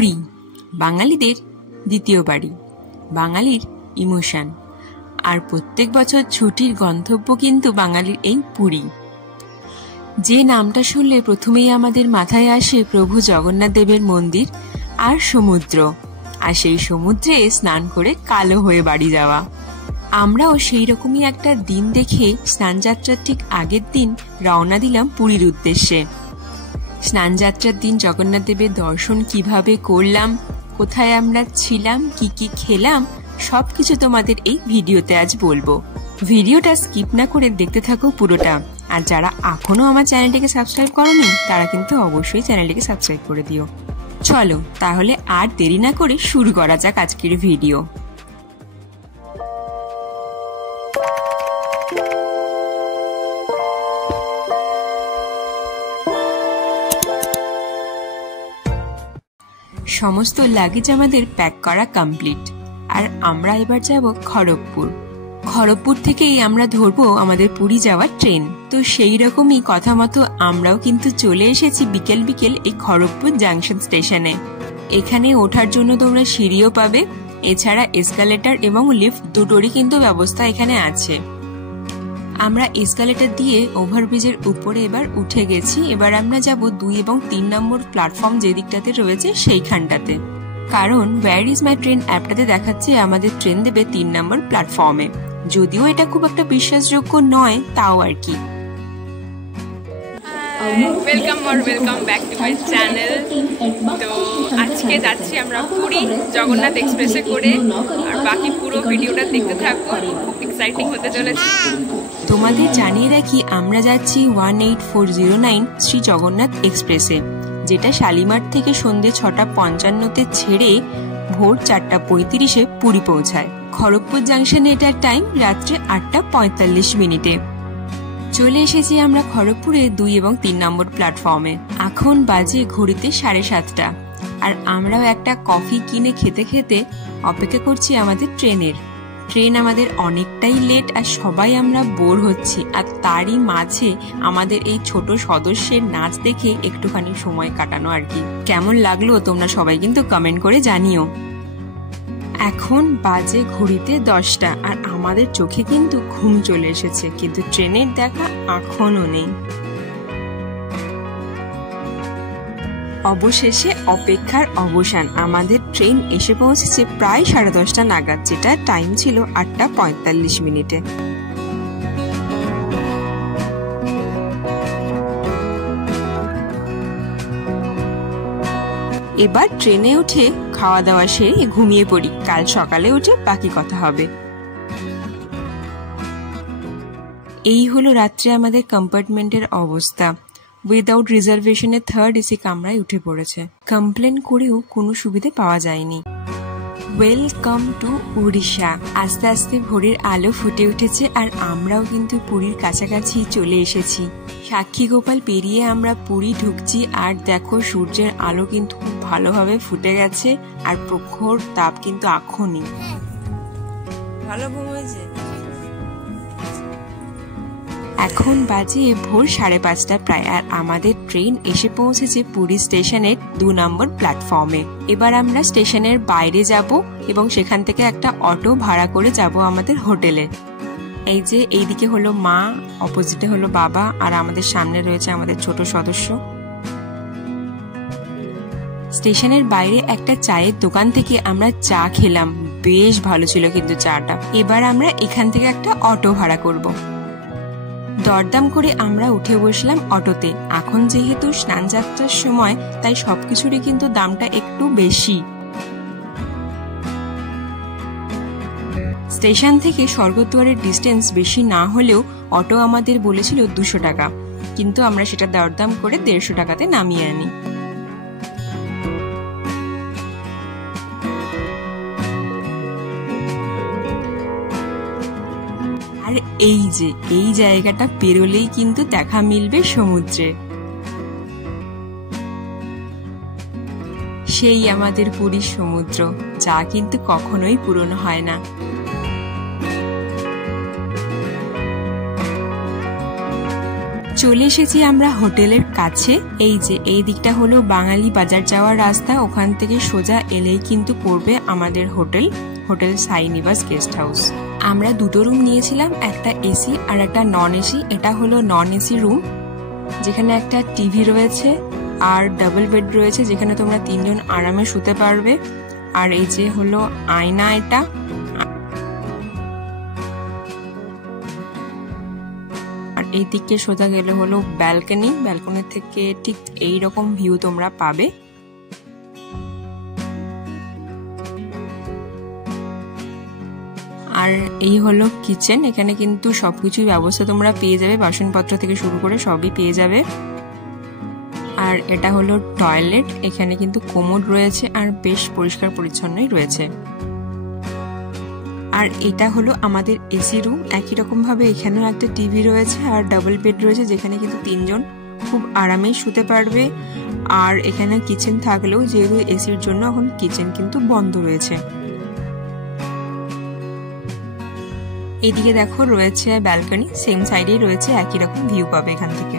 পুরী বাঙালিদের দ্বিতীয় বাড়ি, বাঙালির ইমোশন। আর প্রত্যেক বছর ছুটির গন্তব্য কিন্তু বাঙালির এই পুরী। যে নামটা শুনলে প্রথমেই আমাদের মাথায় আসে প্রভু জগন্নাথ দেবের মন্দির আর সমুদ্র, আর সেই সমুদ্রে স্নান করে কালো হয়ে বাড়ি যাওয়া। আমরাও সেই রকমই একটা দিন দেখে স্নানযাত্রার ঠিক আগের দিন রওনা দিলাম পুরীর উদ্দেশ্যে। স্নানযাত্রার দিন জগন্নাথ দেবের দর্শন কিভাবে করলাম, কোথায় আমরা ছিলাম, কি কি খেলাম, সবকিছু তোমাদের এই ভিডিওতে আজ বলবো। ভিডিওটা স্কিপ না করে দেখতে থাকো পুরোটা। আর যারা এখনো আমার চ্যানেলটিকে সাবস্ক্রাইব করোনি তারা কিন্তু অবশ্যই চ্যানেলটিকে সাবস্ক্রাইব করে দিও। চলো তাহলে আর দেরি না করে শুরু করা যাক আজকের ভিডিও। সমস্ত লাগেজ আমাদের প্যাক করা কমপ্লিট, আর আমরা এবার যাব খড়গপুর। খড়গপুর থেকেই আমরা ধরবো আমাদের পুরী যাওয়ার ট্রেন। তো সেই রকমই কথা মতো আমরাও কিন্তু চলে এসেছি বিকেল বিকেল এই খড়গপুর জাংশন স্টেশনে। এখানে ওঠার জন্য তোমরা সিঁড়িও পাবে, এছাড়া এসকালেটর এবং লিফট দুটোরই কিন্তু ব্যবস্থা এখানে আছে। আমরা এসকালেটর দিয়ে ওভারব্রিজের উপরে এবার উঠে গেছি। এবার আমরা যাব 2 এবং 3 নম্বর প্ল্যাটফর্ম যে দিকটাতে রয়েছে সেইখানটাতে, কারণ ওয়্যার ইজ মাই ট্রেন অ্যাপটাতে দেখাচ্ছে আমাদের ট্রেন দেবে 3 নম্বর প্ল্যাটফর্মে। যদিও এটা খুব একটা বিশ্বাসযোগ্য নয়, তাও আর কি। Welcome back to my channel. তো আজকে যাচ্ছি আমরা পুরী জগন্নাথ এক্সপ্রেসে করে, আর বাকি পুরো ভিডিওটা দেখতে থাকবো, খুব এক্সাইটিং হতে চলেছে। তোমাদের জানিয়ে রাখি আমরা যাচ্ছি 18409 শ্রী জগন্নাথ এক্সপ্রেসে, যেটা শালিমার থেকে সন্ধ্যে 6:55 ছেড়ে ভোর 4:35 পুরী পৌঁছায়। খড়গপুর জাংশনে এটার টাইম রাত্রে 8:45। চলে এসেছি আমরা খড়গপুরে 2 এবং 3 নম্বর প্ল্যাটফর্মে। এখন বাজে ঘড়িতে 7:30, আর আমরাও একটা কফি কিনে খেতে খেতে অপেক্ষা করছি আমাদের ট্রেনের। ট্রেন আমাদের অনেকটাই লেট, আর সবাই আমরা বোর হচ্ছি, আর তারই মাঝে আমাদের এই ছোট সদস্যের নাচ দেখে একটুখানি সময় কাটানো আর কি। কেমন লাগলো তোমরা সবাই কিন্তু কমেন্ট করে জানিও। এখন বাজে ঘড়িতে 10টা, আর আমাদের চোখে কিন্তু ঘুম চলে এসেছে, কিন্তু ট্রেনের দেখা এখনো নেই। অবশেষে অপেক্ষার অবসান, আমাদের ট্রেন এসে পৌঁছেছে প্রায় 10:30 নাগাদ, যেটা টাইম ছিল 8:45। এবার ট্রেনে উঠে খাওয়া দাওয়া সেরে ঘুমিয়ে পড়ি, কাল সকালে উঠে বাকি কথা হবে। এই হলো রাত্রে আমাদের কম্পার্টমেন্টের অবস্থা। উইদাউট রিজার্ভেশনে 3rd এসি কামরায় উঠে পড়েছে। কমপ্লেন করেও কোনো সুবিধে পাওয়া যায়নি। Welcome to Orissa. আস্তে আস্তে ভোরের আলো ফুটে উঠেছে, আর আমরাও কিন্তু পুরীর কাছাকাছি চলে এসেছি। সাক্ষী গোপাল পেরিয়ে আমরা পুরী ঢুকছি, আর দেখো সূর্যের আলো কিন্তু খুব ভালোভাবে ফুটে গেছে, আর প্রখর তাপ কিন্তু এখনই। ভালো ঘুম হয়েছে। এখন বাজে ভোর 5:30 প্রায়, আর আমাদের ট্রেন এসে পৌঁছেছে পুরী স্টেশনের 2 নম্বর প্ল্যাটফর্মে। এবার আমরা স্টেশনের বাইরে যাব এবং সেখান থেকে একটা অটো ভাড়া করে যাব আমাদের হোটেলে। এই যে এইদিকে হলো মা, অপোজিটে হলো বাবা, আর আমাদের সামনে রয়েছে আমাদের ছোট সদস্য। স্টেশনের বাইরে একটা চায়ের দোকান থেকে আমরা চা খেলাম, বেশ ভালো ছিল কিন্তু চাটা। এবার আমরা এখান থেকে একটা অটো ভাড়া করব। দরদাম করে আমরা উঠে বসলাম অটোতে। এখন যেহেতু স্নানযাত্রার সময়, তাই সবকিছুরই কিন্তু দামটা একটু বেশি। স্টেশন থেকে স্বর্গদ্বারের ডিস্টেন্স বেশি না হলেও অটো আমাদের বলেছিল 200 টাকা, কিন্তু আমরা সেটা দরদাম করে 150 টাকাতে নামিয়ে আনি। আর এই যে এই জায়গাটা পেরোলেই কিন্তু দেখা মিলবে সমুদ্রে। সেই আমাদের পুরীর সমুদ্র, যা কিন্তু কখনোই পূরণ হয় না। চলে এসেছি আমরা হোটেলের কাছে। এই যে এই দিকটা হলো বাঙালি বাজার যাওয়ার রাস্তা, ওখান থেকে সোজা এলেই কিন্তু পড়বে আমাদের হোটেল সাই নিবাস গেস্ট হাউস। আমরা দুটো রুম নিয়েছিলাম, একটা এসি আর একটা নন এসি। এটা হলো নন এসি রুম, যেখানে একটা টিভি রয়েছে আর ডাবল বেড রয়েছে, যেখানে তোমরা 3 জন আরামে শুতে পারবে। আর এই যে হলো আয়না, এটা আর এই দিকে সোজা গেলে হলো ব্যালকনি। ব্যালকনি থেকে ঠিক এইরকম ভিউ তোমরা পাবে। আর এই হলো কিচেন, এখানে কিন্তু সবকিছুই ব্যবস্থা তোমরা পেয়ে যাবে, বাসনপত্র থেকে শুরু করে সবই পেয়ে যাবে। আর এটা হলো টয়লেট, এখানে কিন্তু কোমোড রয়েছে আর বেশ পরিষ্কার পরিচ্ছন্নই রয়েছে। আর এটা হলো আমাদের এসি রুম। একই রকম ভাবে এখানেও একটা টিভি রয়েছে আর ডাবল বেড রয়েছে, যেখানে কিন্তু 3 জন খুব আরামেই শুতে পারবে। আর এখানে কিচেন থাকলেও যেহেতু এসির জন্য এখন কিচেন কিন্তু বন্ধ রয়েছে। এদিকে দেখো রয়েছে ব্যালকনি, সেম সাইডেই রয়েছে, একই রকম ভিউ পাবে এখান থেকে।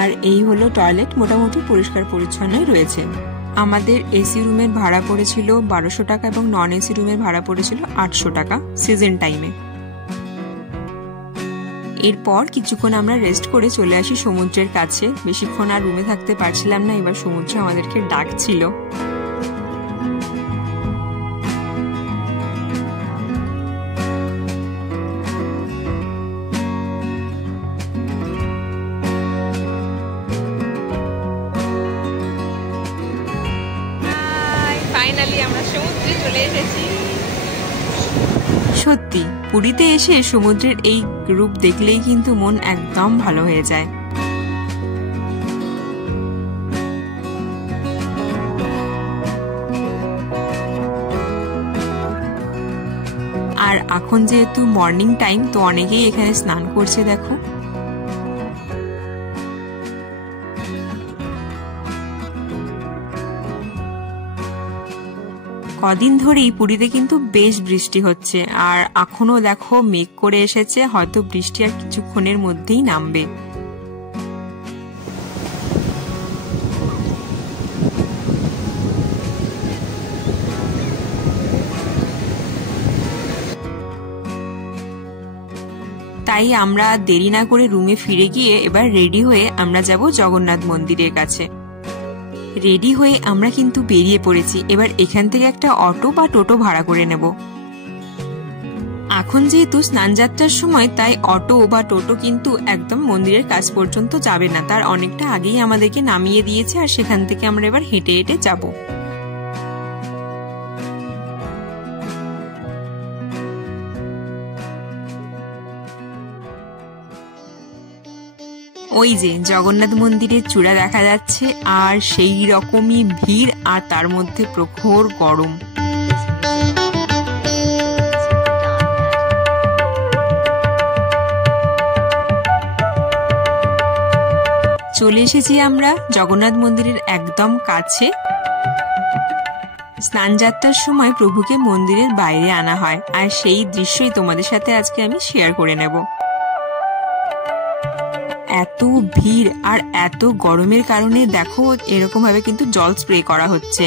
আর এই হলো টয়লেট, মোটামুটি পরিষ্কার পরিচ্ছন্নই রয়েছে। আমাদের এসি রুমের ভাড়া পড়েছিল 1200 টাকা এবং নন এসি রুমের ভাড়া পড়েছিল 800 টাকা সিজন টাইমে। এরপর কিছুক্ষণ আমরা রেস্ট করে চলে আসি সমুদ্রের কাছে। বেশিক্ষণ আর রুমে থাকতে পারছিলাম না, এবার সমুদ্র আমাদেরকে ডাকছিল। ফাইনালি আমরা সমুদ্রে চলে এসেছি। সত্যি পুরীতে এসে সমুদ্রের এই রূপ দেখলেই কিন্তু মন একদম ভালো হয়ে যায়। আর এখন যেহেতু মর্নিং টাইম, তো অনেকেই এখানে স্নান করছে দেখো। কদিন ধরেই পুরীতে কিন্তু বেশ বৃষ্টি হচ্ছে, আর এখনো দেখো মেঘ করে এসেছে, হয়তো বৃষ্টি আর কিছুক্ষণের মধ্যেই নামবে। তাই আমরা দেরি না করে রুমে ফিরে গিয়ে এবার রেডি হয়ে আমরা যাব জগন্নাথ মন্দিরের কাছে। রেডি হয়ে আমরা কিন্তু বেরিয়ে পড়েছি। এবার এখান থেকে একটা অটো বা টোটো ভাড়া করে নেব। এখন যেহেতু স্নানযাত্রার সময়, তাই অটো বা টোটো কিন্তু একদম মন্দিরের কাছ পর্যন্ত যাবে না, তার অনেকটা আগেই আমাদেরকে নামিয়ে দিয়েছে। আর সেখান থেকে আমরা এবার হেঁটে হেঁটে যাব। ওই যে জগন্নাথ মন্দিরের চূড়া দেখা যাচ্ছে, আর সেই রকমই ভিড়, আর তার মধ্যে প্রখর গরম। চলে এসেছি আমরা জগন্নাথ মন্দিরের একদম কাছে। স্নানযাত্রার সময় প্রভুকে মন্দিরের বাইরে আনা হয়, আর সেই দৃশ্যই তোমাদের সাথে আজকে আমি শেয়ার করে নেব। এত ভিড় আর এত গরমের কারণে দেখো এরকম ভাবে কিন্তু জল স্প্রে করা হচ্ছে।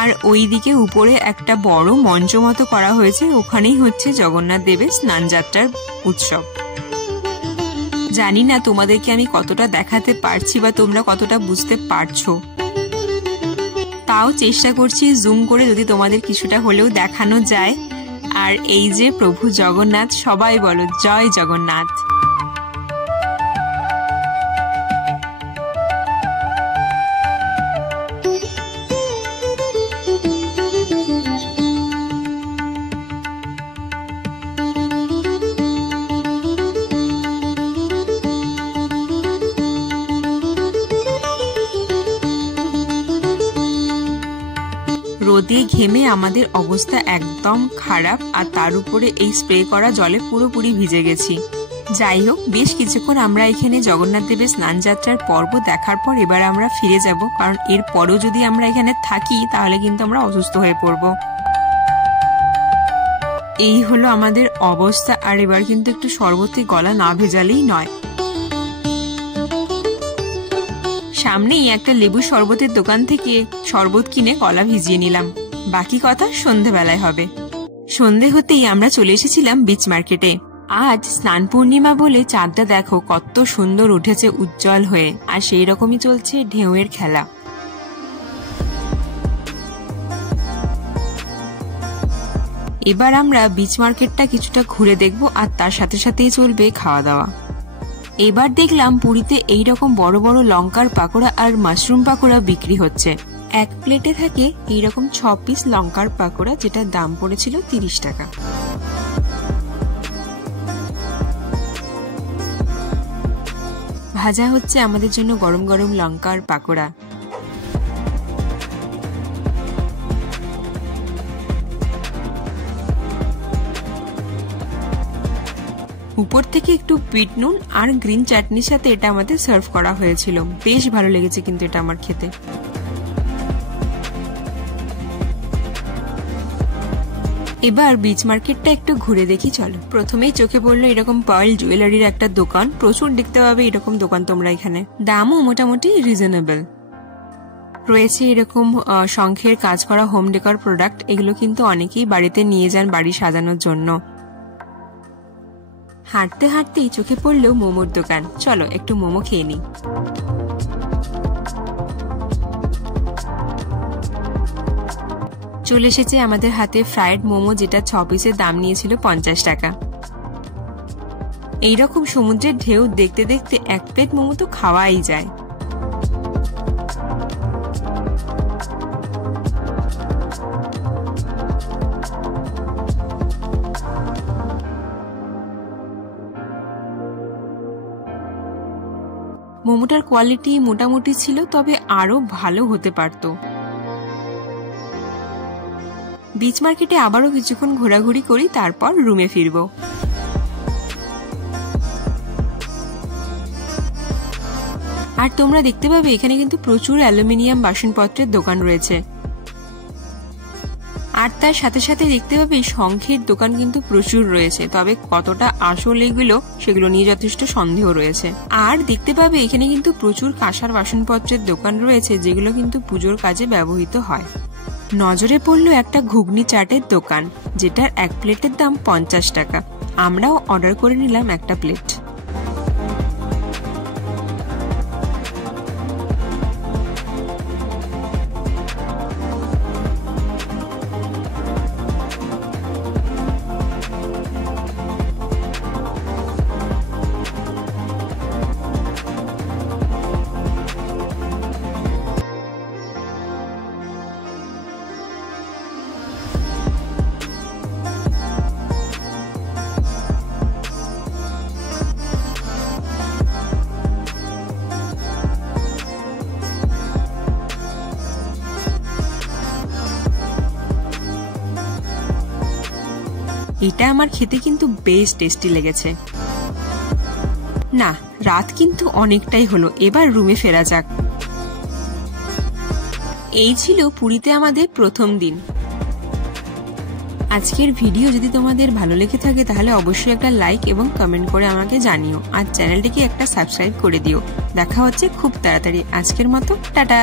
আর ওইদিকে উপরে একটা বড় মঞ্চ মতো করা হয়েছে, ওখানেই হচ্ছে জগন্নাথ দেবের স্নানযাত্রার উৎসব। জানি না তোমাদেরকে আমি কতটা দেখাতে পারছি বা তোমরা কতটা বুঝতে পারছো, তাও চেষ্টা করছি জুম করে যদি তোমাদের কিছুটা হলেও দেখানো যায়। আর এই যে প্রভু জগন্নাথ, সবাই বলো জয় জগন্নাথ। রোদে ঘেমে আমাদের অবস্থা একদম খারাপ, আর তার উপরে এই স্প্রে করা জলে পুরোপুরি ভিজে গেছি। যাই হোক, বেশ কিছুক্ষণ আমরা এখানে জগন্নাথ দেবের স্নান যাত্রার পর্ব দেখার পর এবার আমরা ফিরে যাব, কারণ এর পরও যদি আমরা এখানে থাকি তাহলে কিন্তু আমরা অসুস্থ হয়ে পড়ব। এই হলো আমাদের অবস্থা। আর এবার কিন্তু একটু শরবতে গলা না ভেজালেই নয়। সামনেই একটা লেবু শরবতের দোকান থেকে শরবত কিনে গলা ভিজিয়ে নিলাম। বাকি কথা সন্ধেবেলায় হবে। সন্ধে হতেই আমরা চলে এসেছিলাম বিচ মার্কেটে। আজ স্নান পূর্ণিমা বলে চাঁদটা দেখো কত সুন্দর উঠেছে উজ্জ্বল হয়ে, আর সেই রকমই চলছে ঢেউয়ের খেলা। এবার আমরা বিচ মার্কেটটা কিছুটা ঘুরে দেখব, আর তার সাথে সাথেই চলবে খাওয়া দাওয়া। এবার দেখলাম পুরীতে এইরকম বড় বড় লঙ্কার পাকোড়া আর মাশরুম পাকোড়া বিক্রি হচ্ছে। এক প্লেটে থাকে এইরকম 6 পিস লঙ্কার পাকোড়া, যেটার দাম পড়েছিল 30 টাকা। ভাজা হচ্ছে আমাদের জন্য গরম গরম লঙ্কার পাকোড়া। উপর থেকে একটু বিট নুন আর গ্রিন চাটনির সাথে এটা আমাদের সার্ভ করা হয়েছিল। বেশ ভালো লেগেছে কিন্তু এটা আমার খেতে। এবার বিচ মার্কেটটা একটু ঘুরে দেখি চলো। প্রথমেই চোখে পড়লো এরকম পার্ল জুয়েলারির একটা দোকান। প্রচুর দেখতে পাবে এরকম দোকান তোমরা এখানে। দামও মোটামুটি রিজনেবল রয়েছে। এরকম শঙ্খের কাজ করা হোম ডেকোর প্রোডাক্ট, এগুলো কিন্তু অনেকেই বাড়িতে নিয়ে যান বাড়ি সাজানোর জন্য। হাঁটতে হাঁটতেই চোখে পড়লো মোমোর দোকান। চলো একটু মোমো খেয়ে নিই। চলে এসেছে আমাদের হাতে ফ্রাইড মোমো, যেটা 6 পিসের দাম নিয়েছিল 50 টাকা। এইরকম সমুদ্রের ঢেউ দেখতে দেখতে এক প্লেট মোমো তো খাওয়াই যায়। মোমোটার কোয়ালিটি মোটামুটি ছিল, তবে আরো ভালো হতে পারত। বিচ মার্কেটে আবারও কিছুক্ষণ ঘোরাঘুরি করি, তারপর রুমে ফিরবো। আর তোমরা দেখতে পাবে এখানে কিন্তু প্রচুর অ্যালুমিনিয়াম বাসনপত্রের দোকান রয়েছে। আর তার সাথে সাথে দেখতে পাবে শঙ্খের দোকান কিন্তু প্রচুর রয়েছে, তবে কতটা আসল এগুলো সেগুলো নিয়ে যথেষ্ট সন্দেহ রয়েছে। আর দেখতে পাবে এখানে কিন্তু প্রচুর কাঁসার বাসনপত্রের দোকান রয়েছে, যেগুলো কিন্তু পুজোর কাজে ব্যবহৃত হয়। নজরে পড়লো একটা ঘুগনি চাটের দোকান, যেটার এক প্লেটের দাম 50 টাকা। আমরাও অর্ডার করে নিলাম একটা প্লেট। এটা আমার খেতে কিন্তু বেশ টেস্টি লেগেছে। না, রাত কিন্তু অনেকটাই হলো, এবার রুমে ফেরা যাক। এই ছিল পুরীতে আমাদের প্রথম দিন। আজকের ভিডিও যদি তোমাদের ভালো লেগে থাকে তাহলে অবশ্যই একটা লাইক এবং কমেন্ট করে আমাকে জানিও, আর চ্যানেলটিকে একটা সাবস্ক্রাইব করে দিও। দেখা হচ্ছে খুব তাড়াতাড়ি। আজকের মতো টাটা।